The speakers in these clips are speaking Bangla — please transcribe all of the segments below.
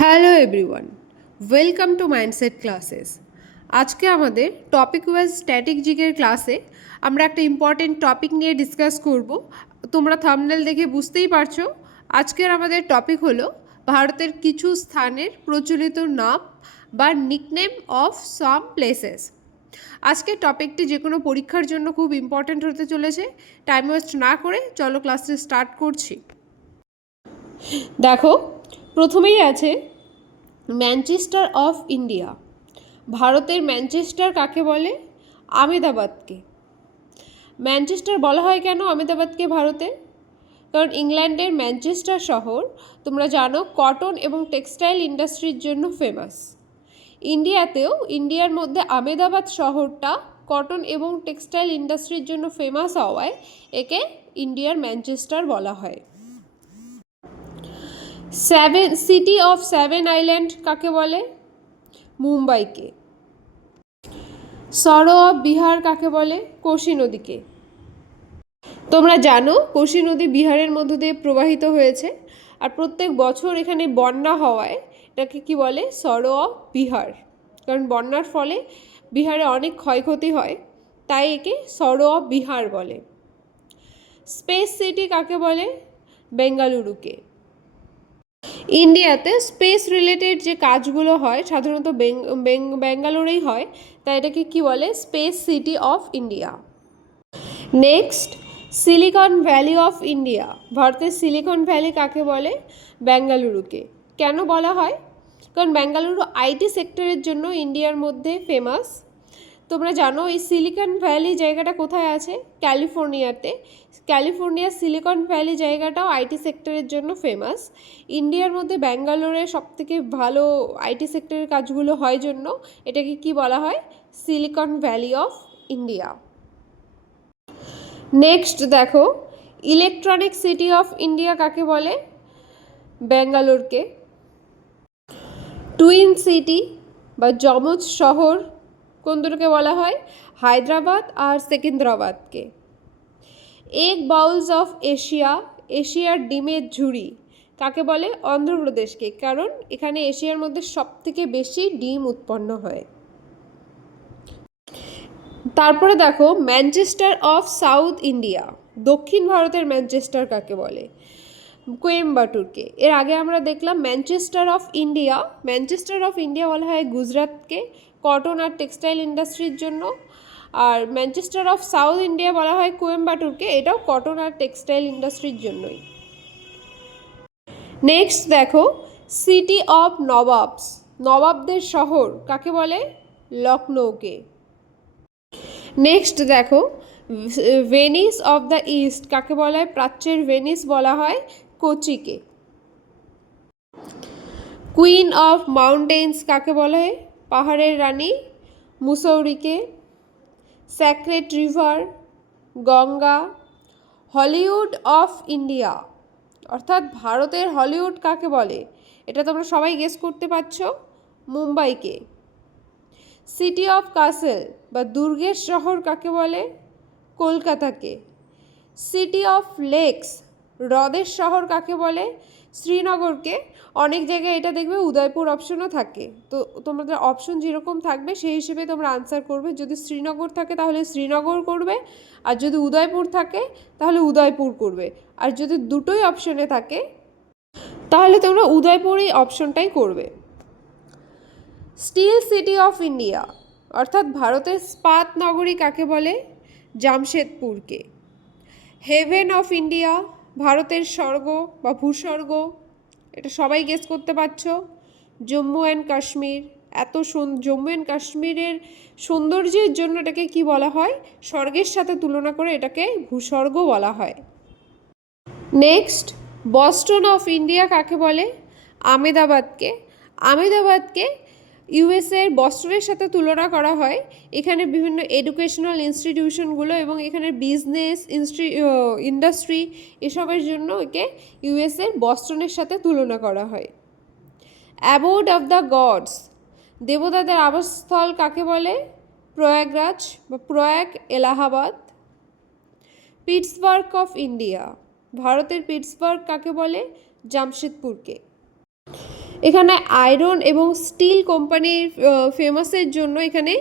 Hello everyone, welcome to mindset classes. আজকে আমাদের টপিক ওয়াইজ স্ট্যাটিক জিকের ক্লাসে আমরা একটা ইম্পর্টেন্ট টপিক নিয়ে ডিসকাস করব। তোমরা থাম্বনেল দেখে বুঝতেই পারছো আজকের আমাদের টপিক হলো ভারতের কিছু স্থানের প্রচলিত নাম বা নিকনেম অফ সাম প্লেসেস। আজকের টপিকটি যে কোনো পরীক্ষার জন্য খুব ইম্পর্ট্যান্ট হতে চলেছে। টাইম ওয়েস্ট না করে চলো ক্লাসটি স্টার্ট করছি। দেখো, প্রথমেই আছে ম্যানচেস্টার অফ ইন্ডিয়া। ভারতের ম্যানচেস্টার কাকে বলে? আমেদাবাদকে। ম্যানচেস্টার বলা হয় কেন আমেদাবাদকে ভারতে? কারণ ইংল্যান্ডের ম্যানচেস্টার শহর তোমরা জানো কটন এবং টেক্সটাইল ইন্ডাস্ট্রির জন্য ফেমাস। ইন্ডিয়ার মধ্যে আমেদাবাদ শহরটা কটন এবং টেক্সটাইল ইন্ডাস্ট্রির জন্য ফেমাস হওয়ায় একে ইন্ডিয়ার ম্যানচেস্টার বলা হয়। সিটি অফ সেভেন আইল্যান্ড কাকে বলে? মুম্বাইকে। সরো অফ বিহার কাকে বলে? কোশি নদীকে। তোমরা জানো কোশি নদী বিহারের মধ্য দিয়ে প্রবাহিত হয়েছে, আর প্রত্যেক বছর এখানে বন্যা হওয়ায় এটাকে কি বলে? Sorrow of Bihar. কারণ বন্যার ফলে বিহারে অনেক ক্ষয়ক্ষতি হয়, তাই একে সরো অফ বিহার বলে। স্পেস সিটি কাকে বলে? বেঙ্গালুরুকে। ইন্ডিয়াতে স্পেস রিলেটেড যে কাজগুলো হয় সাধারণত ব্যাঙ্গালোরেই হয়, তাই এটাকে কি বলে? Space city of India. Next, silicon valley of India. ভারতের সিলিকন ভ্যালি কাকে বলে? বেঙ্গালুরুকে। কেন বলা হয়? কারণ বেঙ্গালুরু আইটি সেক্টরের জন্য ইন্ডিয়ার মধ্যে ফেমাস। তোমরা জানো এই সিলিকন ভ্যালি জায়গাটা কোথায় আছে? ক্যালিফোর্নিয়াতে। ক্যালিফোর্নিয়ার সিলিকন ভ্যালি জায়গাটাও আইটি সেক্টরের জন্য ফেমাস। ইন্ডিয়ার মধ্যে ব্যাঙ্গালোরে সবথেকে ভালো আইটি সেক্টরের কাজগুলো হয় জন্য এটাকে কি বলা হয়? Silicon valley of India. Next দেখো, ইলেকট্রনিক সিটি অফ ইন্ডিয়া কাকে বলে? ব্যাঙ্গালোরকে। টুইন সিটি বা যমজ শহর কোন দুটোকে বলা হয়? হায়দ্রাবাদ আর সেকেন্দ্রাবাদকে। এগ বাউলস অফ এশিয়ার ডিমের ঝুড়ি কাকে বলে? অন্ধ্রপ্রদেশকে। কারণ এখানে এশিয়ার মধ্যে সবথেকে বেশি ডিম উৎপন্ন হয়। তারপরে দেখো, ম্যানচেস্টার অফ সাউথ ইন্ডিয়া। দক্ষিণ ভারতের ম্যানচেস্টার কাকে বলে? কোয়েম্বাটুরকে। এর আগে আমরা দেখলাম ম্যানচেস্টার অফ ইন্ডিয়া বলা হয় গুজরাটকে কটন আর টেক্সটাইল ইন্ডাস্ট্রির জন্য, আর ম্যানচেস্টার অফ সাউথ ইন্ডিয়া বলা হয় কোয়েম্বাটুরকে, এটাও কটন আর টেক্সটাইল ইন্ডাস্ট্রির জন্যই। নেক্সট দেখো, সিটি অফ নবাবস। নবাবদের শহর কাকে বলে? লখনৌকে। নেক্সট দেখো, ভেনিস অফ দ্য ইস্ট কাকে বলা হয়? প্রাচ্যের ভেনিস বলা হয় কোচিকে। কুইন অফ মাউন্টেন্স কাকে বলা হয়? পাহাড়ের রানী মুসৌরিকে। Sacred river Ganga. Hollywood of India অর্থাৎ ভারতের হলিউড কাকে বলে? এটা তোমরা সবাই গেস করতে পারছো, মুম্বাইকে। সিটি অফ কাসেল বা দুর্গের শহর কাকে বলে? কলকাতাকে। সিটি অফ লেকস হ্রদের শহর কাকে বলে? শ্রীনগরকে। অনেক জায়গায় এটা দেখবে উদয়পুর অপশনও থাকে, তো তোমাদের অপশন যেরকম থাকবে সেই হিসেবে তোমরা আনসার করবে। যদি শ্রীনগর থাকে তাহলে শ্রীনগর করবে, আর যদি উদয়পুর থাকে তাহলে উদয়পুর করবে, আর যদি দুটোই অপশনে থাকে তাহলে তোমরা উদয়পুরই অপশনটাই করবে। স্টিল সিটি অফ ইন্ডিয়া অর্থাৎ ভারতের ইস্পাত নগরী কাকে বলে? জামশেদপুরকে। হেভেন অফ ইন্ডিয়া ভারতের স্বর্গ বা ভূস্বর্গ, এটা সবাই গেস করতে পারছো, জম্মু অ্যান্ড কাশ্মীর। জম্মু অ্যান্ড কাশ্মীরের সৌন্দর্যের জন্য এটাকে কি বলা হয়? স্বর্গের সাথে তুলনা করে এটাকে ভূস্বর্গ বলা হয়। নেক্সট, বস্টন অফ ইন্ডিয়া কাকে বলে? আমেদাবাদকে ইউএসএর বস্টনের সাথে তুলনা করা হয়। এখানে বিভিন্ন এডুকেশনাল ইনস্টিটিউশনগুলো এবং এখানে বিজনেস ইন্ডাস্ট্রি এসবের জন্য একে ইউএসএর বস্টনের সাথে তুলনা করা হয়। অ্যাবোড অফ দ্য গডস দেবতাদের আবাসস্থল কাকে বলে? প্রয়াগরাজ বা Prayag Allahabad. Pittsburgh of India ভারতের পিটসবার্গ কাকে বলে? জামশেদপুরকে। এখানে আয়রন এবং স্টিল কোম্পানির ফেমাসের জন্য এখানে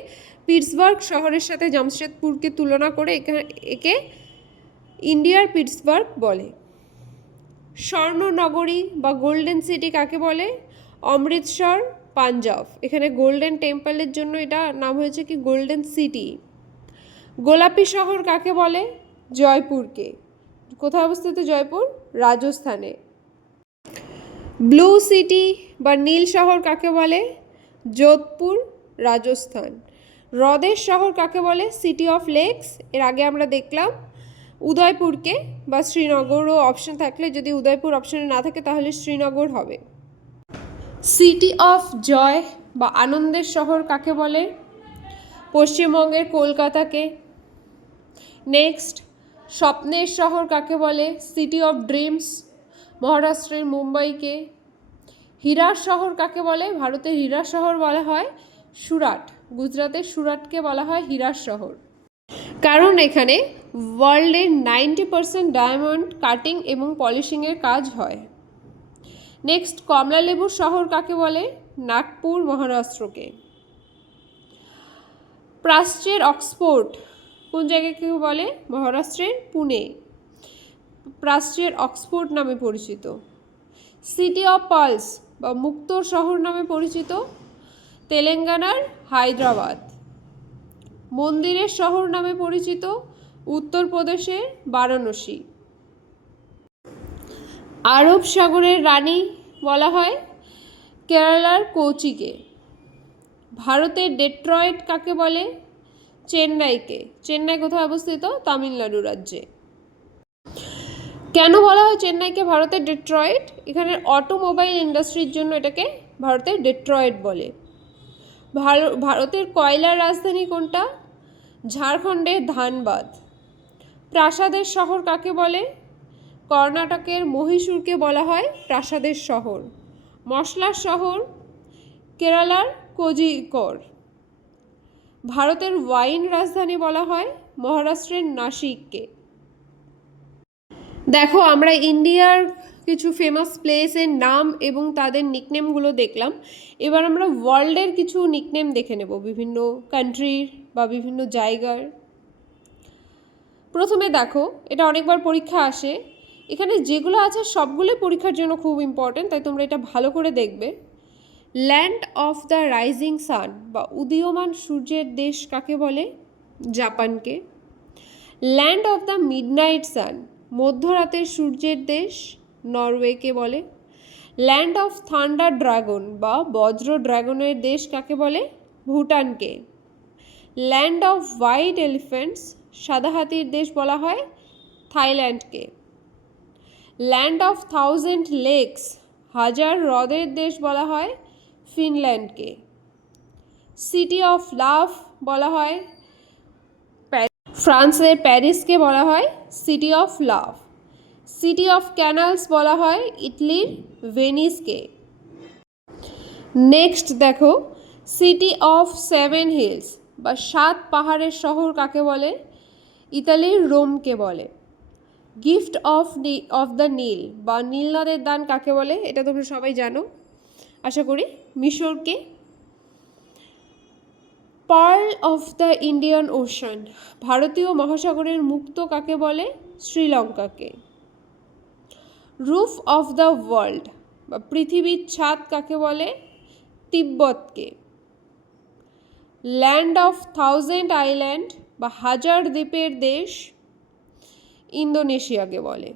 পিটসবার্গ শহরের সাথে জামশেদপুরকে তুলনা করে একে ইন্ডিয়ার পিটসবার্গ বলে। স্বর্ণনগরী বা গোল্ডেন সিটি কাকে বলে? অমৃতসর, পাঞ্জাব। এখানে গোল্ডেন টেম্পলের জন্য এটা নাম হয়েছে কি গোল্ডেন সিটি। গোলাপি শহর কাকে বলে? জয়পুরকে। কোথায় অবস্থিত জয়পুর? রাজস্থানে। ব্লু সিটি বা নীল শহর কাকে বলে? যোধপুর, রাজস্থান। হ্রদের শহর কাকে বলে? City of lakes. এর আগে আমরা দেখলাম উদয়পুরকে, বা শ্রীনগরও অপশন থাকলে, যদি উদয়পুর অপশনে না থাকে তাহলে শ্রীনগর হবে। সিটি অফ জয় বা আনন্দের শহর কাকে বলে? পশ্চিমবঙ্গের কলকাতাকে। নেক্সট, স্বপ্নের শহর কাকে বলে? সিটি অফ ড্রিমস, মহারাষ্ট্রের মুম্বাইকে। হীরার শহর কাকে বলে? ভারতের হীরার শহর বলা হয় সুরাট, গুজরাটের সুরাটকে বলা হয় হীরার শহর, কারণ এখানে ওয়ার্ল্ডের 90% ডায়মন্ড কাটিং এবং পলিশিংয়ের কাজ হয়। নেক্সট, কমলালেবুর শহর কাকে বলে? নাগপুর, মহারাষ্ট্রকে। প্রাচ্যের অক্সফোর্ড কোন জায়গাকে বলে? মহারাষ্ট্রের পুনে, প্রাচ্যের অক্সফোর্ড নামে পরিচিত। সিটি অফ পার্লস বা মুক্তোর শহর নামে পরিচিত তেলেঙ্গানার হায়দ্রাবাদ। মন্দিরের শহর নামে পরিচিত উত্তরপ্রদেশের বারাণসী। আরব সাগরের রানী বলা হয় কেরালার কোচিকে। ভারতের ডেট্রয়েট কাকে বলে? চেন্নাইকে। চেন্নাই কোথায় অবস্থিত? তামিলনাড়ু রাজ্যে। কেন বলা হয় চেন্নাইকে ভারতের ডেট্রয়েট? এখানের অটোমোবাইল ইন্ডাস্ট্রির জন্য এটাকে ভারতের ডেট্রয়েট বলে। ভারতের কয়লার রাজধানী কোনটা? ঝাড়খণ্ডের ধানবাদ। প্রাসাদের শহর কাকে বলে? কর্ণাটকের মহীশূরকে বলা হয় প্রাসাদের শহর। মশলার শহর কেরালার কোজিকোড। ভারতের ওয়াইন রাজধানী বলা হয় মহারাষ্ট্রের নাসিককে। দেখো, আমরা ইন্ডিয়ার কিছু ফেমাস প্লেসের নাম এবং তাদের নিকনেমগুলো দেখলাম। এবার আমরা ওয়ার্ল্ডের কিছু নিকনেম দেখে নেব, বিভিন্ন কান্ট্রির বা বিভিন্ন জায়গার। প্রথমে দেখো, এটা অনেকবার পরীক্ষা আসে, এখানে যেগুলো আছে সবগুলোই পরীক্ষার জন্য খুব ইম্পর্টেন্ট, তাই তোমরা এটা ভালো করে দেখবে। Land of the rising sun বা উদীয়মান সূর্যের দেশ কাকে বলে? জাপানকে। Land of the midnight sun মধ্যরাতের সূর্যের দেশ নরওয়েকে বলে। ল্যান্ড অফ থান্ডার ড্রাগন বা বজ্র ড্রাগনের দেশ কাকে বলে? ভুটানকে। ল্যান্ড অফ হোয়াইট এলিফ্যান্টস সাদা হাতির দেশ বলা হয় থাইল্যান্ডকে। ল্যান্ড অফ থাউজেন্ড লেকস হাজার হ্রদের দেশ বলা হয় ফিনল্যান্ডকে। সিটি অফ লাভ বলা হয় ফ্রান্সের প্যারিসকে বলা হয় city of love. City of canals বলা হয় ইটালির ভেনিসকে। নেক্সট দেখো, সিটি অফ সেভেন হিলস বা সাত পাহাড়ের শহর কাকে বলে? ইতালির রোমকে বলে। গিফট অফ দ্য নীল বা নীল নদের দান কাকে বলে? এটা তোমরা সবাই জানো আশা করি, মিশরকে। Pearl of the Indian ocean ভারতীয় মহাসাগরের মুক্ত কাকে বলে? শ্রীলঙ্কাকে। রুফ অফ দ্য ওয়ার্ল্ড বা পৃথিবীর ছাদ কাকে বলে? তিব্বতকে। ল্যান্ড অফ থাউজেন্ড আইল্যান্ড বা হাজার দ্বীপের দেশ ইন্দোনেশিয়াকে বলে।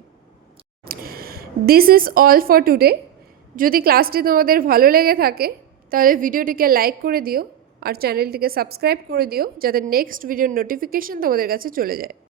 This is all for today. যদি ক্লাসটি তোমাদের ভালো লেগে থাকে তাহলে ভিডিওটিকে লাইক করে দিও আর চ্যানেলটিকে সাবস্ক্রাইব করে দিও, যাতে নেক্সট ভিডিওর নোটিফিকেশন তোমাদের কাছে চলে যায়।